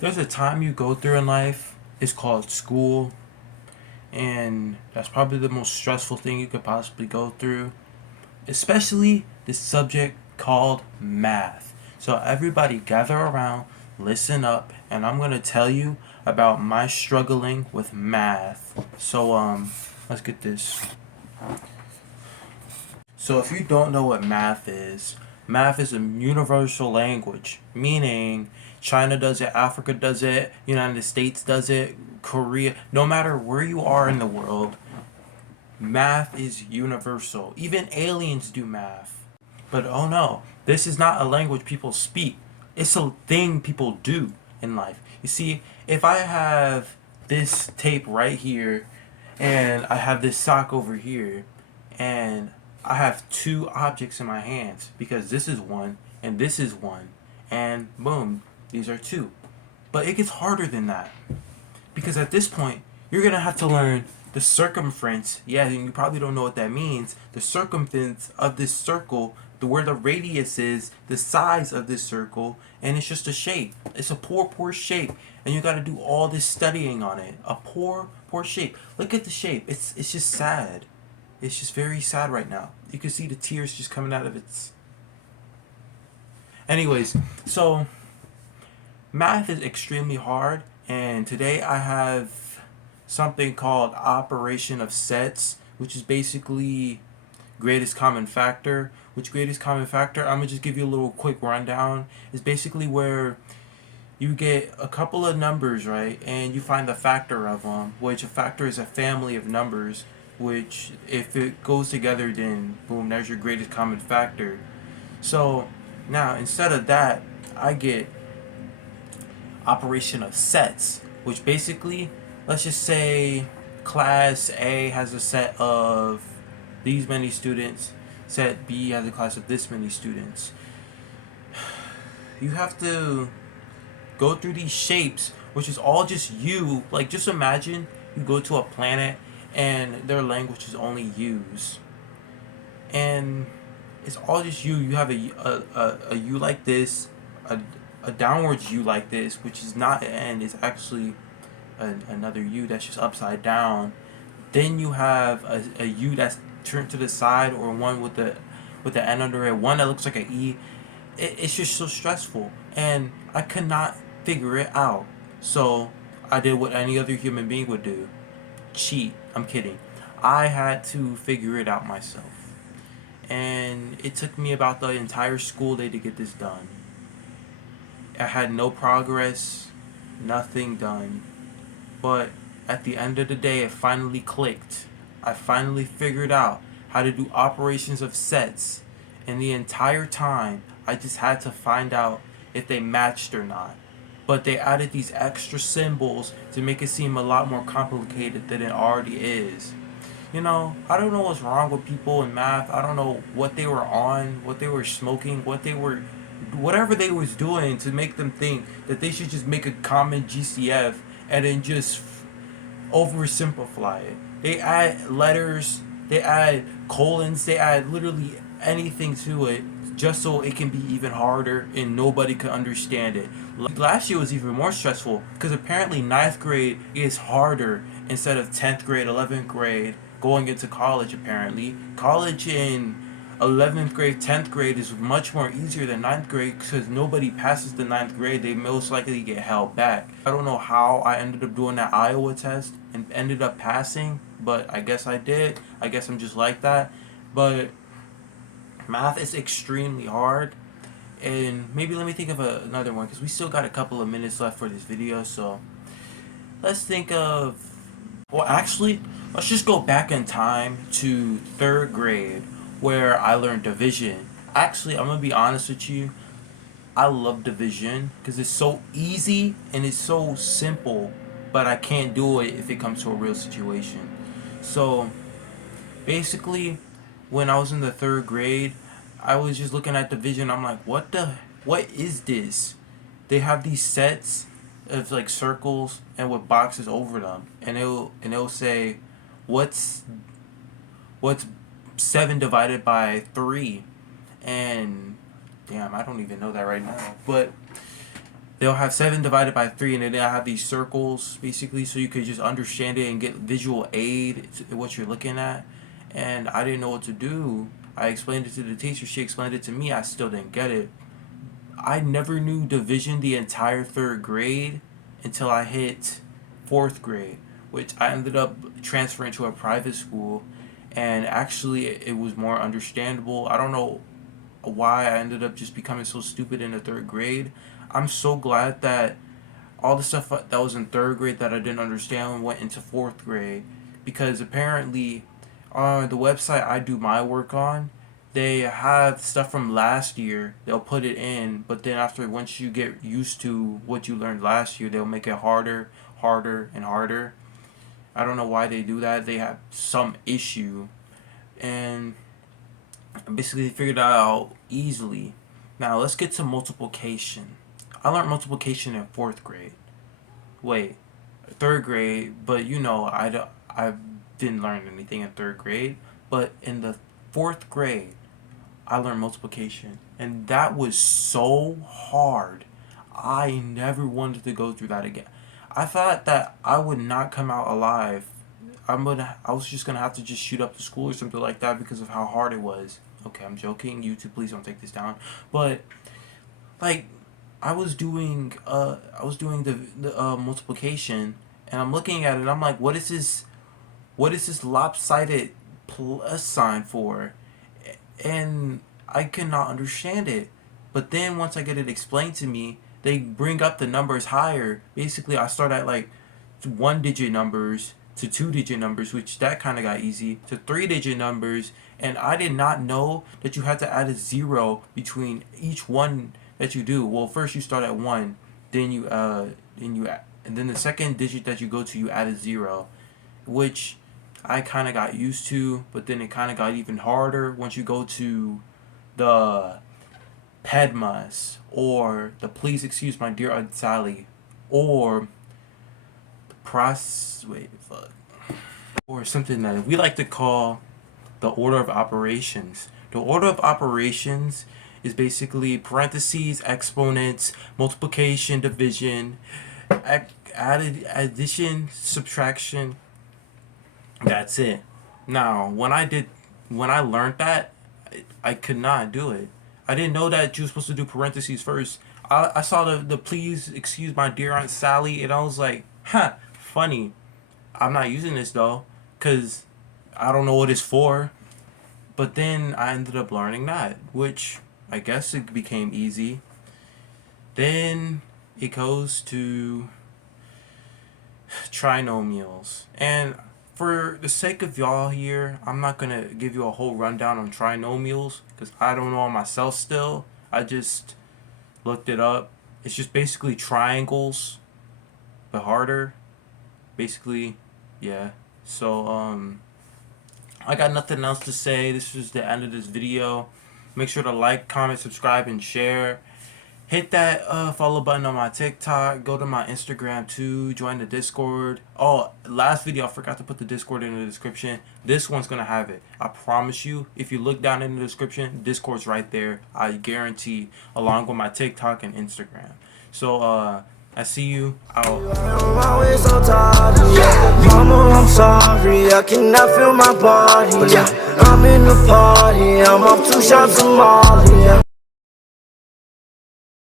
There's a time you go through in life, it's called school, and that's probably the most stressful thing you could possibly go through, especially this subject called math. So, everybody gather around, listen up, and I'm going to tell you about my struggling with math. Let's get this. So, if you don't know what math is a universal language, meaning China does it, Africa does it, United States does it, Korea, no matter where you are in the world, math is universal. Even aliens do math. But oh no, this is not a language people speak. It's a thing people do in life. You see, if I have this tape right here and I have this sock over here and I have two objects in my hands because this is one and this is one and boom, these are two. But it gets harder than that because at this point you're gonna have to learn the circumference. Yeah, and you probably don't know what that means. The circumference of this circle, the where the radius is, the size of this circle, and it's just a shape. It's a poor shape, and you got to do all this studying on it. A poor shape. Look at the shape. It's just sad. It's just very sad right now. You can see the tears just coming out of its. Anyways, so math is extremely hard, and today I have something called operation of sets, which is basically greatest common factor. Which greatest common factor, I'm gonna just give you a little quick rundown, is basically where you get a couple of numbers, right, and you find the factor of them, which a factor is a family of numbers, which if it goes together, then boom, there's your greatest common factor. So now instead of that, I get operation of sets, which basically, let's just say class A has a set of these many students, set B has a class of this many students. You have to go through these shapes, which is all just you. Like, just imagine you go to a planet and their language is only U's. And it's all just you. You have a U like this, a downwards U like this, which is not an N, it's actually another U that's just upside down. Then you have a U that's turned to the side, or one with the N under it, one that looks like an E. It's just so stressful, and I could not figure it out. So I did what any other human being would do: cheat. I'm kidding. I had to figure it out myself, and it took me about the entire school day to get this done. I had no progress, nothing done. But at the end of the day, it finally clicked. I finally figured out how to do operations of sets. And the entire time, I just had to find out if they matched or not. But they added these extra symbols to make it seem a lot more complicated than it already is. I don't know what's wrong with people in math. I don't know what they were on, what they were smoking, whatever they was doing to make them think that they should just make a common GCF and then just oversimplify it. They add letters, they add colons, they add literally anything to it just so it can be even harder and nobody can understand it. Last year was even more stressful because apparently ninth grade is harder instead of 10th grade, 11th grade, going into college apparently. College in 11th grade, 10th grade is much more easier than ninth grade because nobody passes the ninth grade. They most likely get held back. I don't know how I ended up doing that Iowa test and ended up passing, but I guess I did. I guess I'm just like that. But math is extremely hard. And maybe let me think of another one because we still got a couple of minutes left for this video. So let's think of. Well, actually, let's just go back in time to third grade where I learned division. Actually, I'm gonna be honest with you. I love division because it's so easy and it's so simple, but I can't do it if it comes to a real situation. So basically, when I was in the third grade, I was just looking at division. I'm like, what is this? They have these sets of like circles and with boxes over them, and it'll say, what's what's 7 divided by 3, and damn, I don't even know that right now. But they'll have 7 divided by 3, and then they'll have these circles basically, so you could just understand it and get visual aid to what you're looking at. And I didn't know what to do. I explained it to the teacher. She explained it to me. I still didn't get it. I never knew division the entire 3rd grade until I hit 4th grade, which I ended up transferring to a private school, and actually it was more understandable. I don't know why I ended up just becoming so stupid in the 3rd grade. I'm so glad that all the stuff that was in 3rd grade that I didn't understand went into 4th grade, because apparently on the website I do my work on, they have stuff from last year. They'll put it in, but then once you get used to what you learned last year, they'll make it harder, harder, and harder. I don't know why they do that. They have some issue, and basically they figured it out easily. Now let's get to multiplication. I learned multiplication in 4th grade. Wait, 3rd grade, but I didn't learn anything in 3rd grade. But in the 4th grade, I learned multiplication, and that was so hard. I never wanted to go through that again. I thought that I would not come out alive. I was just gonna have to just shoot up the school or something like that because of how hard it was. Okay, I'm joking. YouTube, please don't take this down. But like, I was doing the multiplication, and I'm looking at it, and I'm like, what is this? What is this lopsided plus sign for? And I cannot understand it. But then once I get it explained to me, they bring up the numbers higher. Basically, I start at like 1-digit numbers to 2-digit numbers, which that kind of got easy, to 3-digit numbers, and I did not know that you had to add a 0 between each one that you do. Well, first you start at 1, then and then the second digit that you go to, you add a 0, which I kind of got used to, but then it kind of got even harder once you go to the Padmas, or the Please Excuse My Dear Aunt Sally, or or something that we like to call the order of operations. The order of operations is basically parentheses, exponents, multiplication, division, addition, subtraction. That's it. Now, when I learned that, I could not do it. I didn't know that you were supposed to do parentheses first. I saw the Please Excuse My Dear Aunt Sally, and I was like, funny. I'm not using this though, because I don't know what it's for. But then I ended up learning that, which I guess it became easy. Then it goes to trinomials. And for the sake of y'all here, I'm not going to give you a whole rundown on trinomials, because I don't know myself still. I just looked it up. It's just basically triangles, but harder. Basically, yeah. So, I got nothing else to say. This is the end of this video. Make sure to like, comment, subscribe, and share. Hit that follow button on my TikTok. Go to my Instagram too. Join the Discord. Oh, last video I forgot to put the Discord in the description. This one's gonna have it. I promise you. If you look down in the description, Discord's right there. I guarantee. Along with my TikTok and Instagram. So I see you out. I'm always so tired, Mama, I'm sorry, I cannot feel my body, I'm in the party, I'm off 2 shots of Molly,